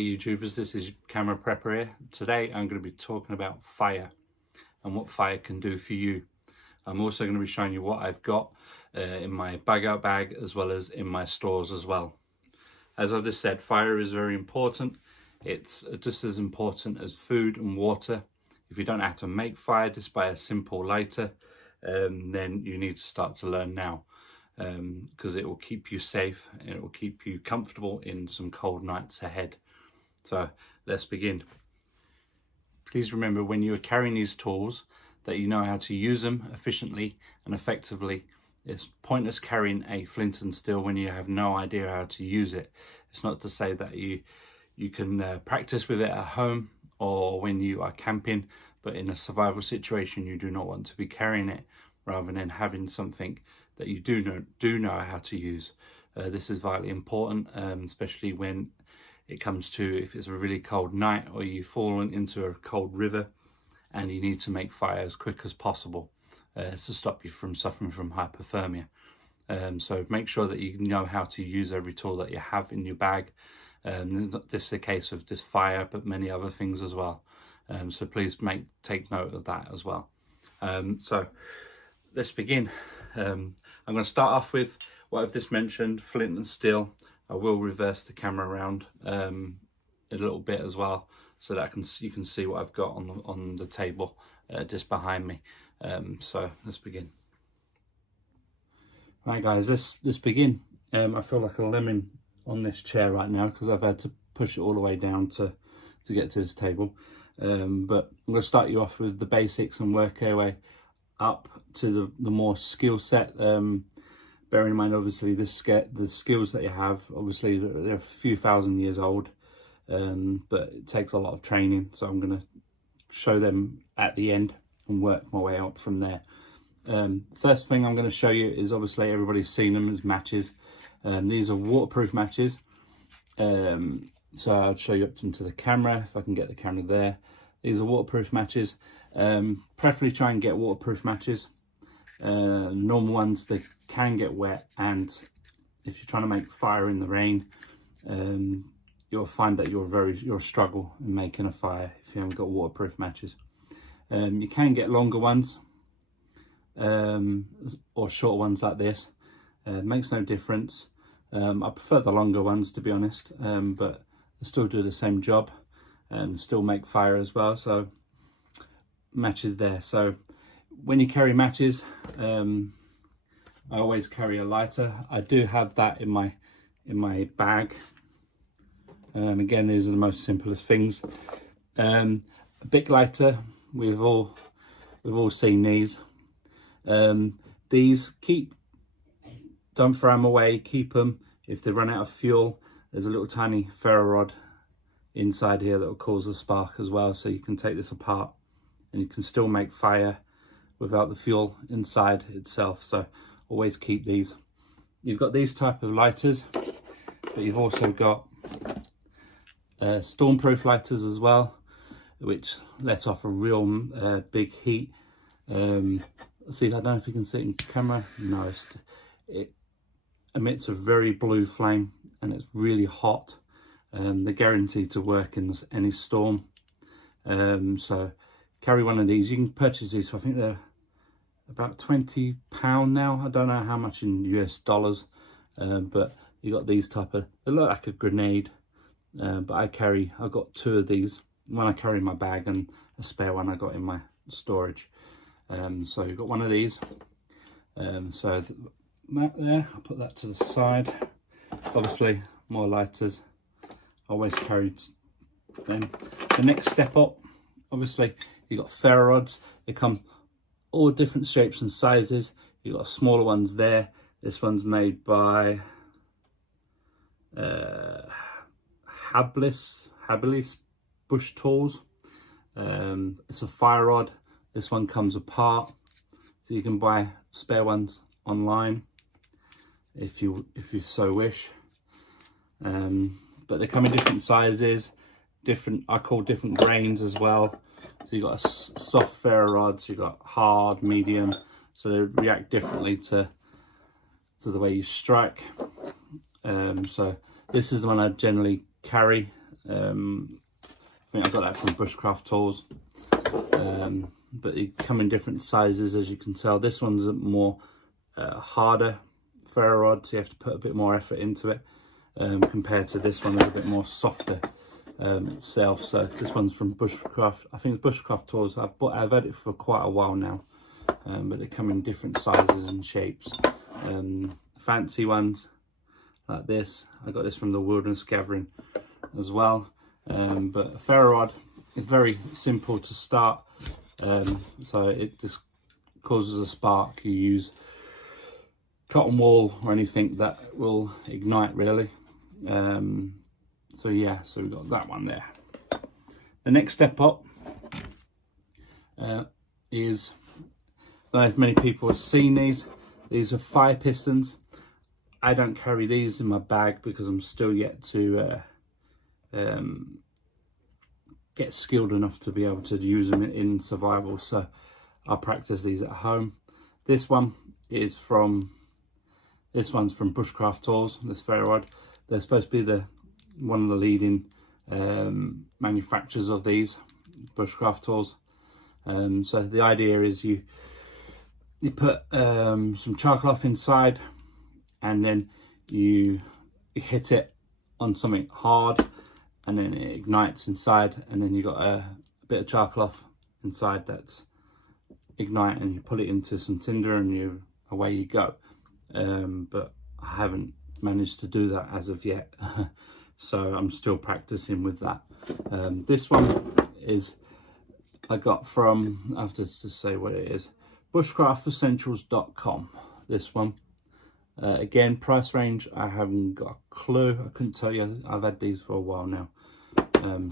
Hey YouTubers, this is Camera Prepper here. Today I'm going to be talking about fire and what fire can do for you. I'm also going to be showing you what I've got in my bag out bag as well as in my stores as well. As I've just said, fire is very important. It's just as important as food and water. If you don't know how to make fire just by a simple lighter, then you need to start to learn now. Because it will keep you safe and it will keep you comfortable in some cold nights ahead. So let's begin. Please remember when you are carrying these tools that you know how to use them efficiently and effectively. It's pointless carrying a flint and steel when you have no idea how to use it. It's not to say that you can practice with it at home or when you are camping, but in a survival situation you do not want to be carrying it rather than having something that you do know how to use. This is vitally important, especially when it comes to if it's a really cold night or you've fallen into a cold river and you need to make fire as quick as possible to stop you from suffering from hypothermia. So make sure that you know how to use every tool that you have in your bag. This is a case of this fire, but many other things as well. So please take note of that as well. So let's begin. I'm going to start off with what I've just mentioned, flint and steel. I will reverse the camera around a little bit as well, so that you can see what I've got on the table just behind me. So let's begin. Right guys, let's begin. I feel like a lemon on this chair right now because I've had to push it all the way down to get to this table. But I'm going to start you off with the basics and work our way up to the more skill set. Bearing in mind obviously the skills that you have, obviously they're a few thousand years old, but it takes a lot of training, so I'm going to show them at the end and work my way out from there. First thing I'm going to show you is, obviously everybody's seen them, as matches. These are waterproof matches, so I'll show you up into the camera if I can get the camera there. These are waterproof matches. Preferably try and get waterproof matches. Normal ones, they can get wet, and if you're trying to make fire in the rain, you'll find that you'll struggle in making a fire if you haven't got waterproof matches. You can get longer ones or short ones like this. It makes no difference. I prefer the longer ones, to be honest, but they still do the same job and still make fire as well. So matches there. So when you carry matches, I always carry a lighter. I do have that in my bag. Again, these are the most simplest things. A big lighter, we've all seen these. These don't throw them away, keep them. If they run out of fuel, there's a little tiny ferro rod inside here that will cause a spark as well, so you can take this apart and you can still make fire without the fuel inside itself. So always keep these. You've got these type of lighters, but you've also got stormproof lighters as well, which let off a real big heat. See, I don't know if you can see it in camera. No, it emits a very blue flame and it's really hot. They're guaranteed to work in any storm. So carry one of these. You can purchase these for, I think they're about £20 now. I don't know how much in US dollars, but you got these type of, they look like a grenade, but I've got two of these. One I carry in my bag and a spare one I got in my storage. So you've got one of these. So that there, I'll put that to the side. Obviously more lighters, always carry them. The next step up, obviously you've got ferro rods. They come all different shapes and sizes. You've got smaller ones there. This one's made by Habilis Bush Tools. It's a fire rod. This one comes apart, so you can buy spare ones online if you so wish. But they come in different sizes, I call different grains as well. So you've got a soft ferro rods, you've got hard, medium, so they react differently to the way you strike. So this is the one I generally carry. I think I got that from Bushcraft Tools. But they come in different sizes, as you can tell. This one's a more harder ferro rod, so you have to put a bit more effort into it, compared to this one, that's a bit more softer itself. So this one's from Bushcraft. I think it's Bushcraft Tools. I've had it for quite a while now, but they come in different sizes and shapes. Fancy ones like this, I got this from the Wilderness Gathering as well. But a ferro rod is very simple to start, so it just causes a spark. You use cotton wool or anything that will ignite, really. So yeah, so we've got that one there. The next step up is, I don't know if many people have seen these. These are fire pistons. I don't carry these in my bag because I'm still yet to get skilled enough to be able to use them in survival, so I'll practice these at home. This one's from Bushcraft Tools, this ferro rod. They're supposed to be one of the leading manufacturers of these, Bushcraft Tools. So the idea is you put some charcoal inside, and then you hit it on something hard, and then it ignites inside, and then you got a bit of charcoal inside that's ignite, and you put it into some tinder, and away you go. But I haven't managed to do that as of yet, so I'm still practicing with that. This one is I got from, I have to say what it is, bushcraftessentials.com. This one, again, price range I haven't got a clue. I couldn't tell you. I've had these for a while now,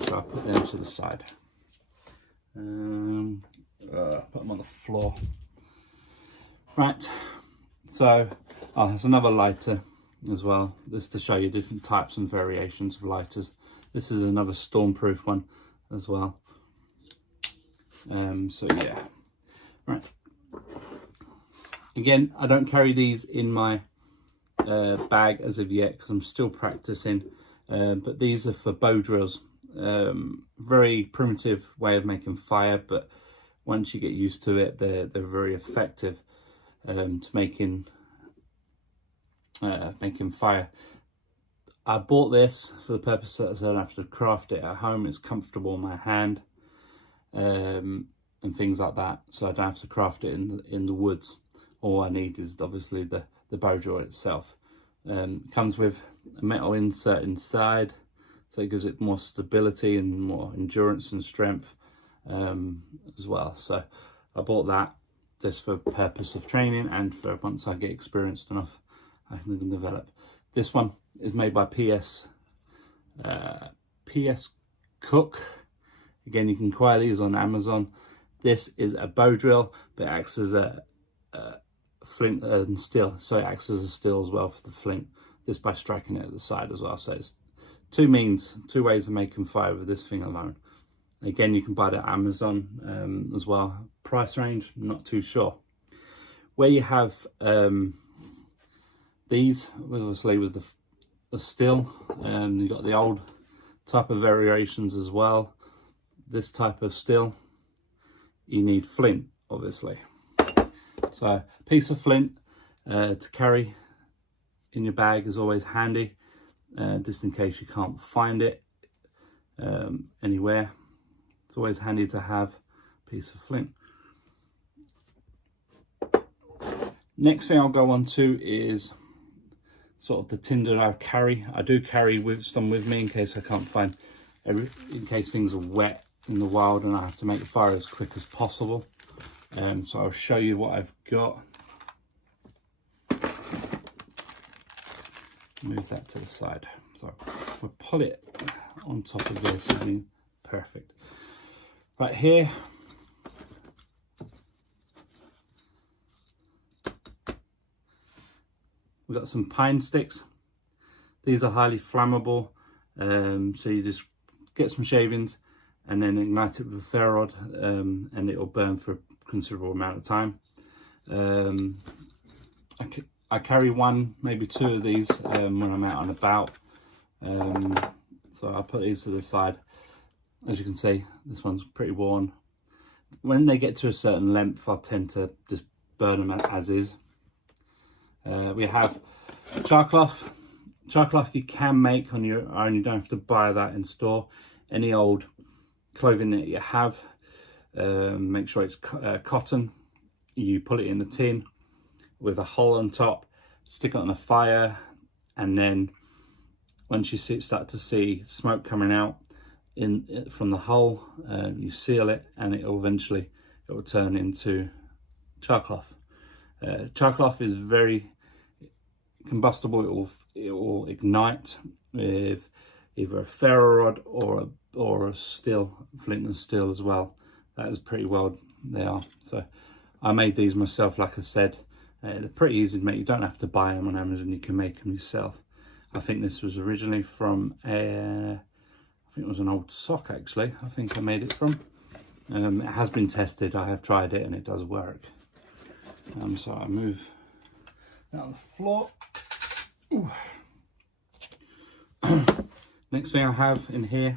so I'll put them to the side. Put them on the floor. Right, so there's another lighter as well. This to show you different types and variations of lighters. This is another stormproof one as well. So yeah, right. Again, I don't carry these in my bag as of yet because I'm still practicing, but these are for bow drills. Very primitive way of making fire, but once you get used to it, they're very effective to making fire. I bought this for the purpose that I don't have to craft it at home. It's comfortable in my hand, and things like that, so I don't have to craft it in the woods. All I need is obviously the bow drill itself. It comes with a metal insert inside, so it gives it more stability and more endurance and strength as well. So I bought that just for purpose of training, and for once I get experienced enough, I can develop. This one is made by PS Cook. Again, you can acquire these on Amazon. This is a bow drill, but it acts as a flint and steel, so it acts as a steel as well for the flint. This by striking it at the side as well. So it's two ways of making fire with this thing alone. Again, you can buy it at Amazon as well. Price range, I'm not too sure. Where you have these, obviously with the steel, you've got the old type of variations as well. This type of steel, you need flint, obviously. So a piece of flint to carry in your bag is always handy, just in case you can't find it anywhere. It's always handy to have a piece of flint. Next thing I'll go on to is sort of the tinder I carry. I do carry some with me in case I can't find, in case things are wet in the wild and I have to make the fire as quick as possible. So I'll show you what I've got. Move that to the side. So we'll pull it on top of this, it'll be perfect. Right here, we've got some pine sticks. These are highly flammable, so you just get some shavings and then ignite it with a ferro rod, and it will burn for a considerable amount of time. I carry one, maybe two of these when I'm out and about. So I'll put these to the side. As you can see, this one's pretty worn. When they get to a certain length, I tend to just burn them as is. We have char cloth. Char cloth you can make on your own. You don't have to buy that in store. Any old clothing that you have, make sure it's cotton. You put it in the tin with a hole on top, stick it on a fire, and then once you start to see smoke coming out from the hole, you seal it, and it will turn into char cloth. Char cloth is very combustible. It will ignite with either a ferro rod or a steel, flint and steel as well. That is pretty well they are. So I made these myself, like I said. They're pretty easy to make. You don't have to buy them on Amazon. You can make them yourself. I think this was originally from I think it was an old sock actually. I think I made it from. It has been tested. I have tried it and it does work. So I move that on the floor. Ooh. Next thing I have in here,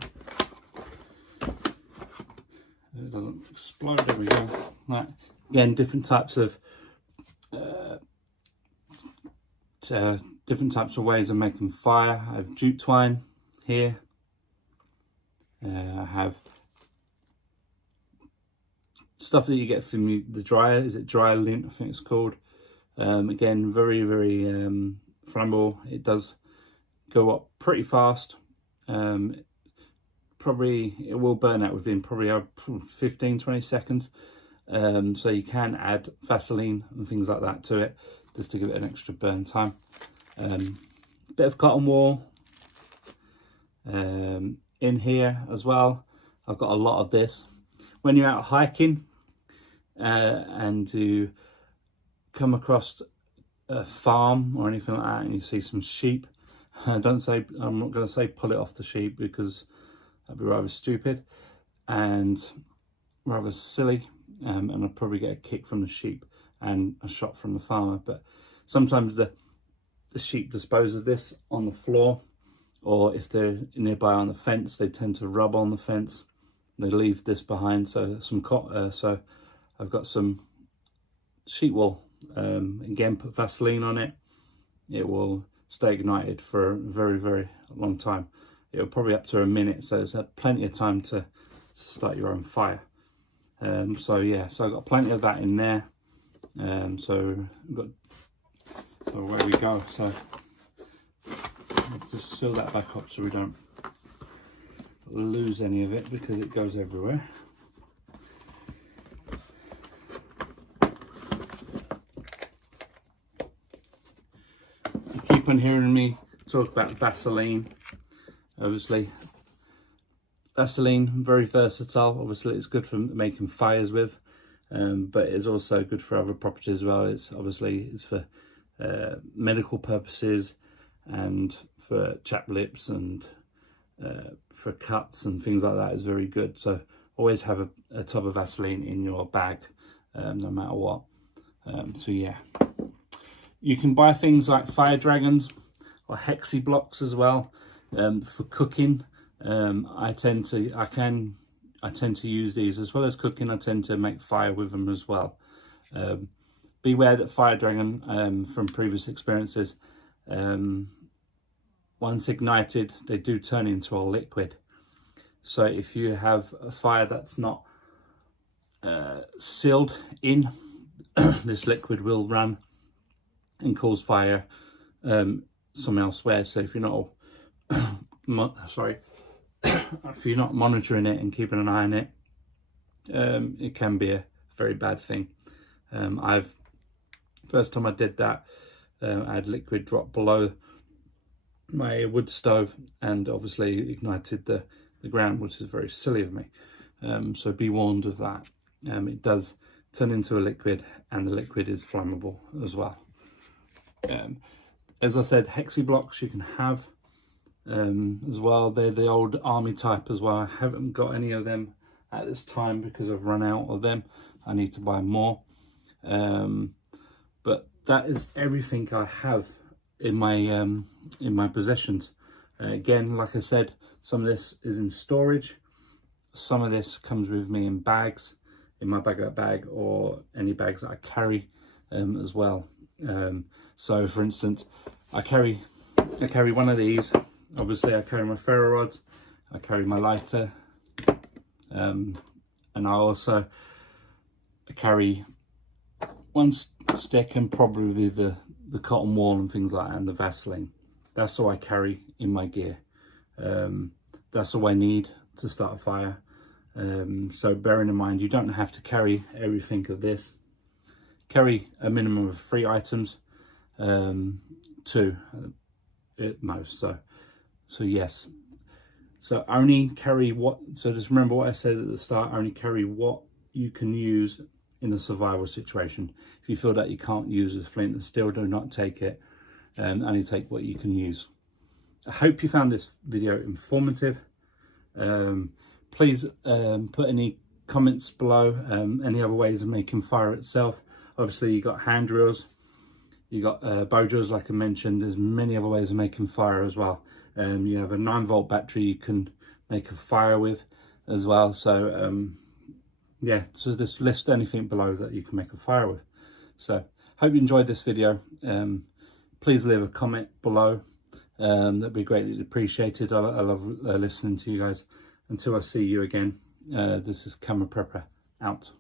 it doesn't explode, there we go. Right. Again, different types of ways of making fire. I have jute twine here. I have stuff that you get from the dryer. Is it dryer lint? I think it's called. Again, very, very flammable. It does go up pretty fast. Probably it will burn out within probably 15-20 seconds. So you can add Vaseline and things like that to it just to give it an extra burn time. Bit of cotton wool in here as well. I've got a lot of this. When you're out hiking and you come across a farm or anything like that and you see some sheep, I'm not going to say pull it off the sheep because that'd be rather stupid and rather silly, and I'll probably get a kick from the sheep and a shot from the farmer. But sometimes the sheep dispose of this on the floor, or if they're nearby on the fence, they tend to rub on the fence. They leave this behind. So so I've got some sheep wool. Again, put Vaseline on it. It will stay ignited for a very, very long time. It'll probably up to a minute, so it's plenty of time to start your own fire. So yeah, so I've got plenty of that in there. So away we go. So I'll just seal that back up so we don't lose any of it because it goes everywhere. You keep on hearing me talk about Vaseline. Obviously, Vaseline, very versatile. Obviously, it's good for making fires with, but it's also good for other properties as well. It's for medical purposes and for chapped lips and for cuts and things like that. Is very good. So always have a tub of Vaseline in your bag, no matter what. So yeah, you can buy things like fire dragons or hexi blocks as well for cooking. I tend to use these as well as cooking. I tend to make fire with them as well. Beware that fire dragon, from previous experiences, once ignited, they do turn into a liquid. So if you have a fire that's not sealed in, this liquid will run and cause fire somewhere elsewhere. So if you're not if you're not monitoring it and keeping an eye on it, it can be a very bad thing. First time I did that, I had liquid drop below my wood stove and obviously ignited the ground, which is very silly of me. So be warned of that. It does turn into a liquid, and the liquid is flammable as well. As I said, hexi blocks you can have as well. They're the old army type as well. I haven't got any of them at this time because I've run out of them. I need to buy more. But that is everything I have in my possessions. Again, like I said, Some of this is in storage. Some of this comes with me in bags, in my bag bag, or any bags that I carry as well. So for instance, I carry one of these. Obviously I carry my ferro rods, I carry my lighter, and I also carry one stick and probably the cotton wool and things like that, and the Vaseline. That's all I carry in my gear. That's all I need to start a fire. So bearing in mind, you don't have to carry everything of this. Carry a minimum of 3 items, 2 at most. So yes. So only carry what, so just remember what I said at the start, only carry what you can use in a survival situation. If you feel that you can't use a flint and steel, do not take it. Only take what you can use. I hope you found this video informative. Please put any comments below, any other ways of making fire itself. Obviously you got hand drills, you got bow drills like I mentioned. There's many other ways of making fire as well. You have a 9-volt battery you can make a fire with as well. So yeah, so just list anything below that you can make a fire with. So hope you enjoyed this video. Please leave a comment below. That'd be greatly appreciated. I love listening to you guys. Until I see you again, this is Camera Prepper out.